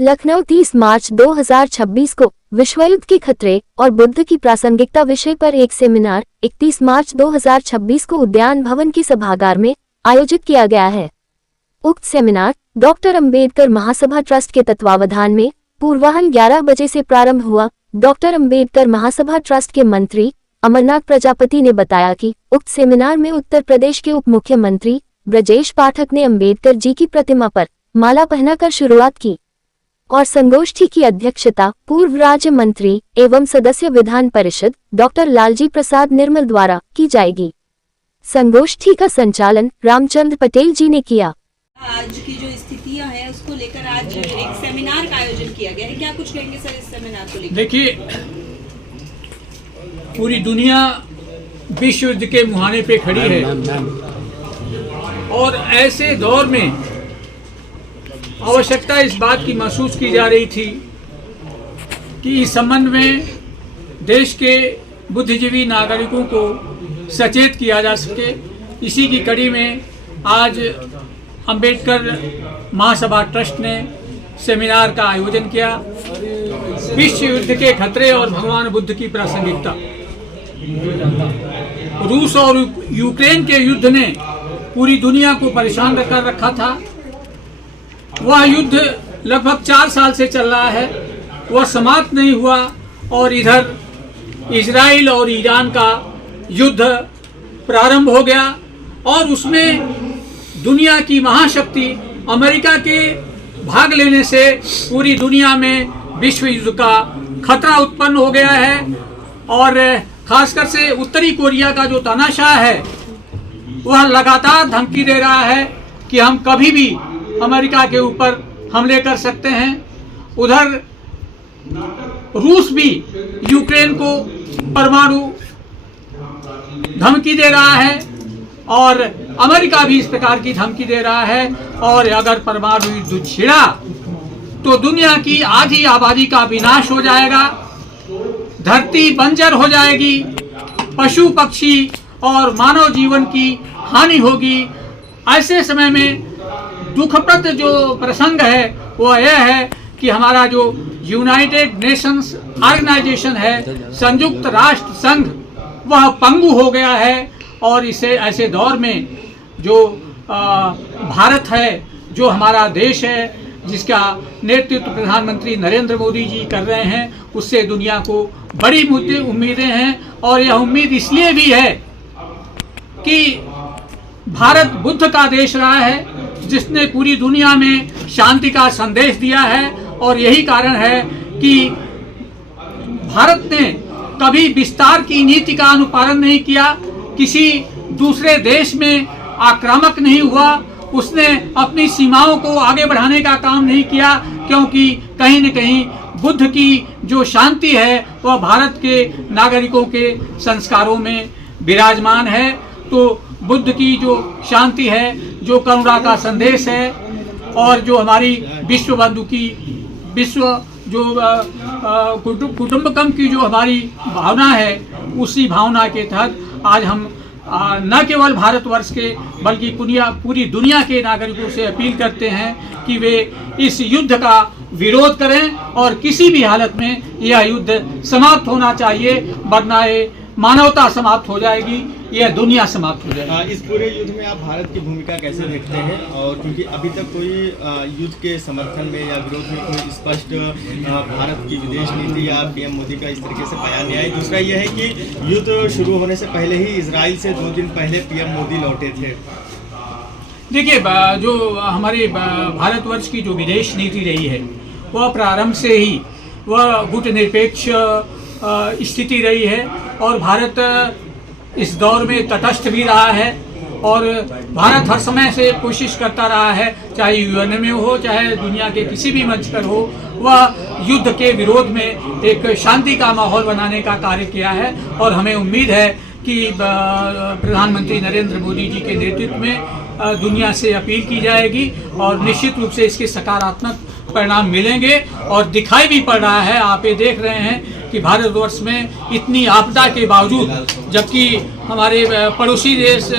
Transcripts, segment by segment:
लखनऊ 30 मार्च 2026 को विश्व युद्ध के खतरे और बुद्ध की प्रासंगिकता विषय पर एक सेमिनार 31 मार्च 2026 को उद्यान भवन की सभागार में आयोजित किया गया है। उक्त सेमिनार डॉक्टर अंबेडकर महासभा ट्रस्ट के तत्वावधान में पूर्वाह्न 11 बजे से प्रारंभ हुआ। डॉक्टर अंबेडकर महासभा ट्रस्ट के मंत्री अमरनाथ प्रजापति ने बताया कि उक्त सेमिनार में उत्तर प्रदेश के उप मुख्यमंत्री ब्रजेश पाठक ने अंबेडकर जी की प्रतिमा पर माला पहनाकर शुरुआत की और संगोष्ठी की अध्यक्षता पूर्व राज्य मंत्री एवं सदस्य विधान परिषद डॉक्टर लालजी प्रसाद निर्मल द्वारा की जाएगी। संगोष्ठी का संचालन रामचंद्र पटेल जी ने किया। आज की जो स्थितियां हैं उसको लेकर आज एक सेमिनार का आयोजन किया गया है। क्या कुछ कहेंगे सर इस सेमिनार को लेकर? देखिए, पूरी दुनिया विश्व युद्ध के मुहाने पे खड़ी है और ऐसे दौर में आवश्यकता इस बात की महसूस की जा रही थी कि इस संबंध में देश के बुद्धिजीवी नागरिकों को सचेत किया जा सके। इसी की कड़ी में आज अंबेडकर महासभा ट्रस्ट ने सेमिनार का आयोजन किया। विश्व युद्ध के खतरे और भगवान बुद्ध की प्रासंगिकता। रूस और यूक्रेन के युद्ध ने पूरी दुनिया को परेशान कर रखा था। वह युद्ध लगभग 4 साल से चल रहा है, वह समाप्त नहीं हुआ और इधर इजराइल और ईरान का युद्ध प्रारंभ हो गया और उसमें दुनिया की महाशक्ति अमेरिका के भाग लेने से पूरी दुनिया में विश्व युद्ध का खतरा उत्पन्न हो गया है। और खासकर से उत्तरी कोरिया का जो तानाशाह है वह लगातार धमकी दे रहा है कि हम कभी भी अमेरिका के ऊपर हमले कर सकते हैं। उधर रूस भी यूक्रेन को परमाणु धमकी दे रहा है और अमेरिका भी इस प्रकार की धमकी दे रहा है। और अगर परमाणु युद्ध छिड़ा तो दुनिया की आधी आबादी का विनाश हो जाएगा, धरती बंजर हो जाएगी, पशु पक्षी और मानव जीवन की हानि होगी। ऐसे समय में दुखप्रद जो प्रसंग है वो यह है कि हमारा जो यूनाइटेड नेशंस ऑर्गेनाइजेशन है, संयुक्त राष्ट्र संघ, वह पंगु हो गया है। और इसे ऐसे दौर में जो भारत है, जो हमारा देश है, जिसका नेतृत्व प्रधानमंत्री नरेंद्र मोदी जी कर रहे हैं, उससे दुनिया को बड़ी उम्मीदें हैं। और यह उम्मीद इसलिए भी है कि भारत बुद्ध का देश रहा है जिसने पूरी दुनिया में शांति का संदेश दिया है। और यही कारण है कि भारत ने कभी विस्तार की नीति का अनुपालन नहीं किया, किसी दूसरे देश में आक्रामक नहीं हुआ, उसने अपनी सीमाओं को आगे बढ़ाने का काम नहीं किया, क्योंकि कहीं न कहीं बुद्ध की जो शांति है वह भारत के नागरिकों के संस्कारों में विराजमान है। तो बुद्ध की जो शांति है, जो करुणा का संदेश है और जो हमारी विश्व बंधु की जो कुटुंबकम की जो हमारी भावना है, उसी भावना के तहत आज हम न केवल भारतवर्ष के बल्कि पूरी दुनिया के नागरिकों से अपील करते हैं कि वे इस युद्ध का विरोध करें और किसी भी हालत में यह युद्ध समाप्त होना चाहिए, वरना ये मानवता समाप्त हो जाएगी, यह दुनिया समाप्त हो जाएगी। इस पूरे युद्ध में आप भारत की भूमिका कैसे देखते हैं? और क्योंकि अभी तक कोई युद्ध के समर्थन में या विरोध में कोई स्पष्ट भारत की विदेश नीति या पीएम मोदी का इस तरीके से बयान नहीं आया। दूसरा यह है कि युद्ध शुरू होने से पहले ही इजराइल से 2 दिन पहले पीएम मोदी लौटे थे। देखिए, जो हमारे भारतवर्ष की जो विदेश नीति रही है वह प्रारंभ से ही वह गुटनिरपेक्ष स्थिति रही है और भारत इस दौर में तटस्थ भी रहा है। और भारत हर समय से कोशिश करता रहा है, चाहे यूएन में हो, चाहे दुनिया के किसी भी मंच पर हो, वह युद्ध के विरोध में एक शांति का माहौल बनाने का कार्य किया है। और हमें उम्मीद है कि प्रधानमंत्री नरेंद्र मोदी जी के नेतृत्व में दुनिया से अपील की जाएगी और निश्चित रूप से इसके सकारात्मक परिणाम मिलेंगे। और दिखाई भी पड़ रहा है, आप ये देख रहे हैं कि भारतवर्ष में इतनी आपदा के बावजूद, जबकि हमारे पड़ोसी देश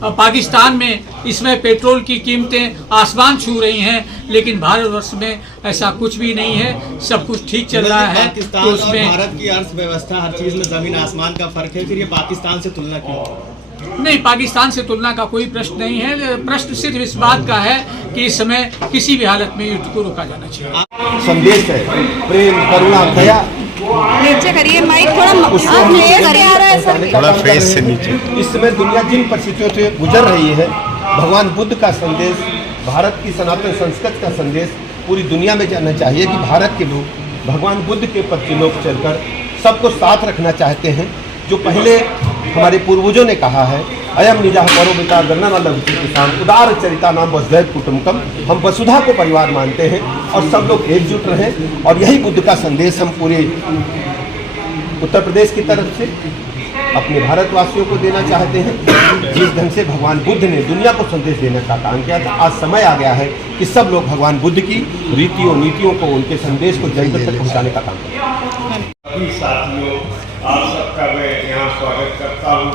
पाकिस्तान में इसमें पेट्रोल की कीमतें आसमान छू रही हैं, लेकिन भारतवर्ष में ऐसा कुछ भी नहीं है, सब कुछ ठीक चल रहा है। पाकिस्तान तो और उसमें भारत की अर्थव्यवस्था हर चीज में जमीन आसमान का फर्क है, फिर ये पाकिस्तान से तुलना क्यों? नहीं, पाकिस्तान से तुलना का कोई प्रश्न नहीं है। प्रश्न सिर्फ इस बात का है कि इस समय किसी भी हालत में युद्ध को रोका जाना चाहिए। संदेश है प्रेम, करुणा, दया। नीचे करिए माइक, थोड़ा आप नीचे करिए, आ रहा है सर। थोड़ा फेस से नीचे। इस समय दुनिया जिन परिस्थितियों से गुजर रही है, भगवान बुद्ध का संदेश, भारत की सनातन संस्कृति का संदेश पूरी दुनिया में जाना चाहिए कि भारत के लोग भगवान बुद्ध के पथिलों पर चलकर सबको साथ रखना चाहते हैं। जो पहले हमारे पूर्वजों ने कहा है, अयम निजाह परोमिता किसान उदार चरिता नाम वसुधैव कुटुंबकम, हम वसुधा को परिवार मानते हैं और सब लोग एकजुट रहें। और यही बुद्ध का संदेश हम पूरे उत्तर प्रदेश की तरफ से अपने भारतवासियों को देना चाहते हैं। जिस ढंग से भगवान बुद्ध ने दुनिया को संदेश देने का काम किया था, आज समय आ गया है कि सब लोग भगवान बुद्ध की रीतियों नीतियों को, उनके संदेश को जन तक पहुँचाने का काम करें। साथियों, आप सबका मैं यहाँ स्वागत करता हूँ।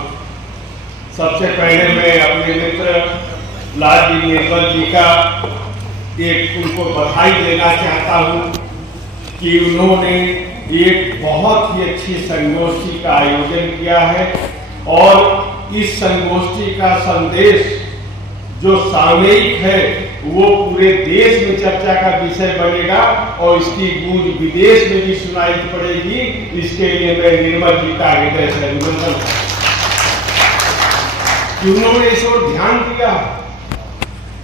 सबसे पहले मैं अपने मित्र लालजी निर्मल जी का उनको बधाई देना चाहता हूँ कि उन्होंने एक बहुत ही अच्छी संगोष्ठी का आयोजन किया है और इस संगोष्ठी का संदेश जो सामयिक है वो पूरे देश में चर्चा का विषय बनेगा और इसकी गूंज विदेश में भी सुनाई पड़ेगी। इसके लिए मैं निर्मल जी का हृदय से अभिनंदन कि उन्होंने इस ओर ध्यान दिया।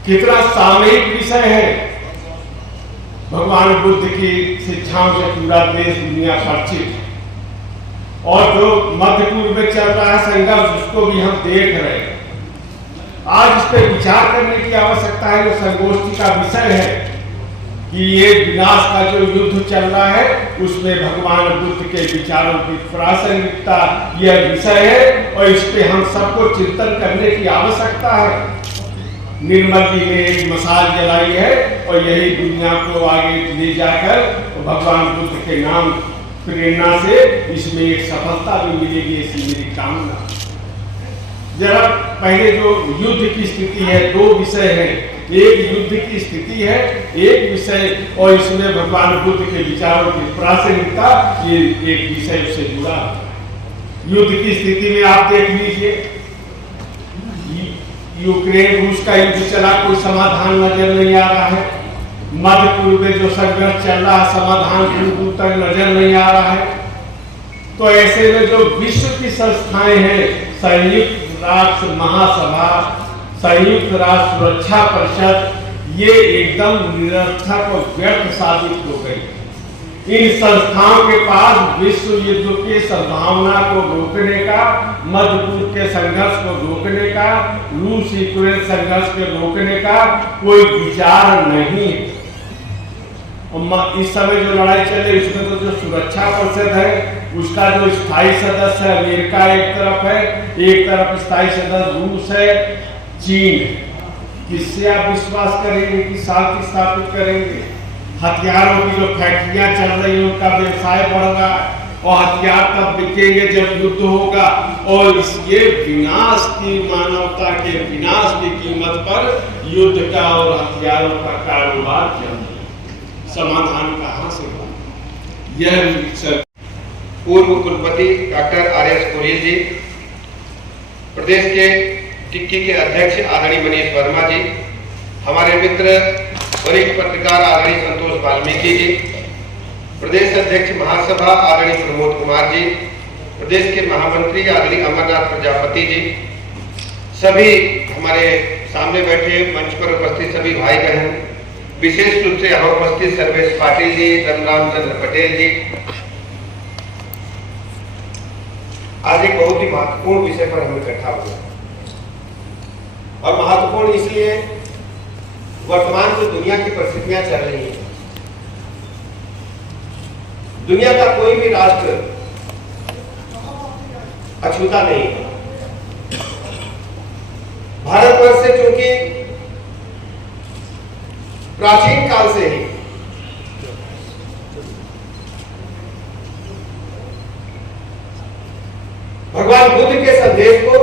कितना सामयिक विषय है, भगवान बुद्ध की शिक्षाओं से पूरा देश दुनिया परिचित और जो मध्य पूर्व में चल रहा है संघर्ष, उसको भी हम देख रहे हैं। आज इस पर विचार करने की आवश्यकता है। जो संगोष्ठी का विषय है कि ये विनाश का जो युद्ध चल रहा है उसमें भगवान बुद्ध के विचारों की प्रासंगिकता यह विषय है और इस पे हम सबको चिंतन करने की आवश्यकता है। निर्मल जी ने एक मिसाल जलाई है और यही दुनिया को आगे ले जाकर भगवान बुद्ध के नाम प्रेरणा से इसमें एक सफलता भी मिलेगी, ऐसी मेरी कामना। जरा पहले जो युद्ध की स्थिति है, दो विषय हैं, एक युद्ध की स्थिति है, एक विषय, और इसमें भगवान बुद्ध के विचारों की प्रासंगिकता, ये एक विषय उससे जुड़ा। युद्ध की स्थिति में आप देख लीजिए, यूक्रेन रूस का युद्ध चला, कोई समाधान नजर नहीं आ रहा है। मध्य पूर्व में जो संघर्ष चल रहा है, समाधान दूर दूर तक नजर नहीं आ रहा है। तो ऐसे में जो विश्व की संस्थाएं हैं, संयुक्त राष्ट्र महासभा, संयुक्त राष्ट्र सुरक्षा परिषद, ये एकदम निरर्थक और व्यर्थ साबित हो गई। इन संस्थाओं के पास विश्व युद्ध की संभावना को रोकने का, मध्य पूर्व के संघर्ष को रोकने का, रूस यूक्रेन संघर्ष को रोकने का कोई विचार नहीं है। इस समय जो लड़ाई चल रही है उसमें तो जो सुरक्षा परिषद है उसका जो स्थायी सदस्य है अमेरिका एक तरफ है, एक तरफ स्थायी सदस्य रूस है, चीन है। किससे आप विश्वास करेंगे कि शांति स्थापित करेंगे? हथियारों की जो फैक्ट्रियां चल रही है उनका व्यवसाय बढ़ रहा है और हथियार तब बिकेंगे जब युद्ध होगा और इसके विनाश की, मानवता के विनाश की कीमत पर युद्ध का और हथियारों का कारोबार चल रहा है। समाधान कहां से होगा? यह पूर्व कुलपति डॉक्टर आर.एस. कुरेल जी, प्रदेश के टिक्की के अध्यक्ष आदरणीय मनीष वर्मा जी, हमारे मित्र वरिष्ठ पत्रकार आदरणीय संतोष वाल्मीकि जी, प्रदेश अध्यक्ष महासभा आदरणीय प्रमोद कुमार जी, प्रदेश के महामंत्री आदरणीय अमरनाथ प्रजापति जी, सभी हमारे सामने बैठे मंच पर उपस्थित सभी भाई बहन, विशेष रूप से यहाँ उपस्थित सर्वेश पाटिल जी, रामचंद्र पटेल जी, आज एक बहुत ही महत्वपूर्ण विषय पर हम इकट्ठा हुए और महत्वपूर्ण इसलिए वर्तमान जो दुनिया की परिस्थितियां चल रही हैं, दुनिया का कोई भी राष्ट्र अछूता नहीं है। भारतवर्ष से चूंकि प्राचीन काल से ही भगवान बुद्ध के संदेश को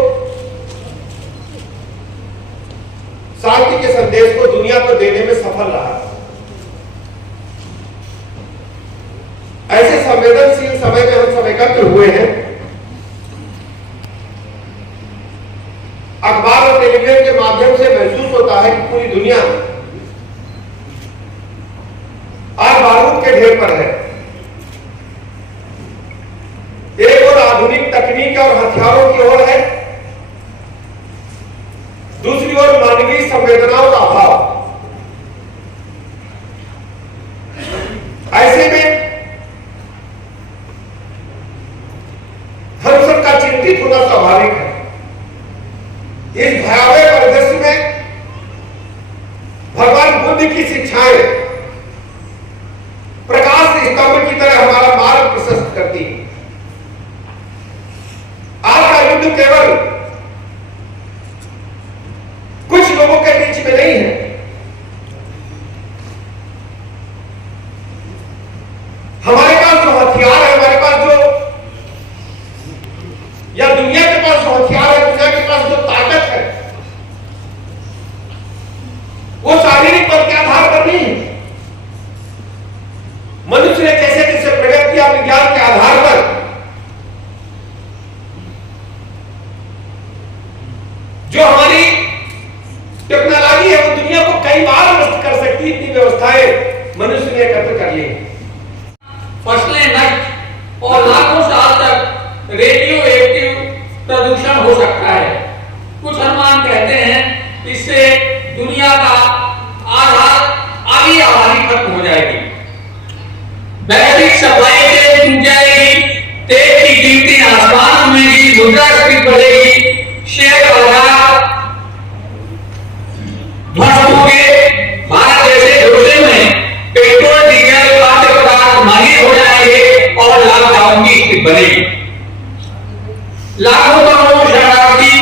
संदेश को दुनिया को देने में सफल रहा। ऐसे संवेदनशील समय में हम सब एकत्र हुए हैं। अखबार और टेलीविजन के माध्यम से महसूस होता है कि पूरी दुनिया आज बारूद के ढेर पर है। एक और आधुनिक तकनीक और हथियारों की ओर है, दूसरी ओर मानवीय संवेदनाओं का अभाव। ऐसे में हम सबका चिंतित होना स्वाभाविक है। इस भयावह परिदृश्य में भगवान बुद्ध की शिक्षाएं प्रकाश स्तंभ की तरह हमारा मार्ग प्रशस्त करती है। आज का युद्ध केवल कुछ लोगों के बीच में नहीं है, हमारे पास जो हथियार है, हमारे पास जो या दुनिया के पास जो हथियार है, दुनिया के पास जो ताकत है, वो शारीरिक बल के आधार पर नहीं है। मनुष्य ने जैसे जैसे प्रगति किया विज्ञान के आधार पर, जो हमारी टेक्नोलॉजी है वो दुनिया को कई बार नष्ट कर सकती, इतनी व्यवस्थाएं मनुष्य ने एकत्र कर ली। फसलें नष्ट और लाखों साल तक रेडियो एक्टिव प्रदूषण हो सकता है। कुछ अनुमान कहते हैं इससे दुनिया का आधी आबादी खत्म हो जाएगी, वैश्विक सप्लाई चेन टूट जाएगी, तेल की कीमतें आसमान में, मुद्रास्फीति बढ़ेगी, शेयर बाजार ध्वस्त होंगे, भारत जैसे देशों में पेट्रोल डीजल खाद्य पदार्थ महंगे हो जाएंगे और लॉकडाउन की स्थिति बनेगी। लाखों करोड़ों शरणार्थी,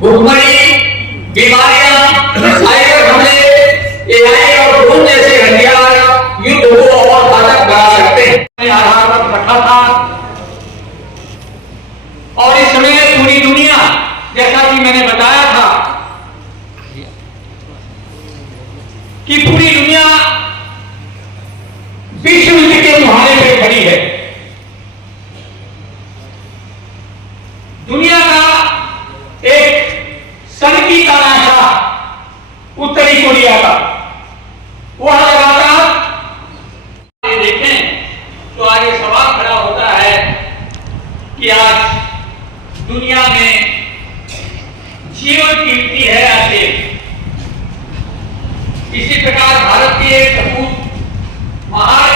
भूखमरी, बीमारियां, साइबर हमले, एआई और ड्रोन जैसे हथियार युद्ध को और घातक बना सकते हैं। आधार पर रखा था और इस समय पूरी दुनिया, जैसा कि मैंने बताया था कि पूरी दुनिया विश्व युद्ध के मुहाने पे खड़ी है। दुनिया का एक सनकी तमाशा उत्तरी कोरिया का, वह लगातार देखें तो आज ये सवाल खड़ा होता है कि आज दुनिया में जीवन कीमती है या शेर। इसी प्रकार भारत के एक सपूत महान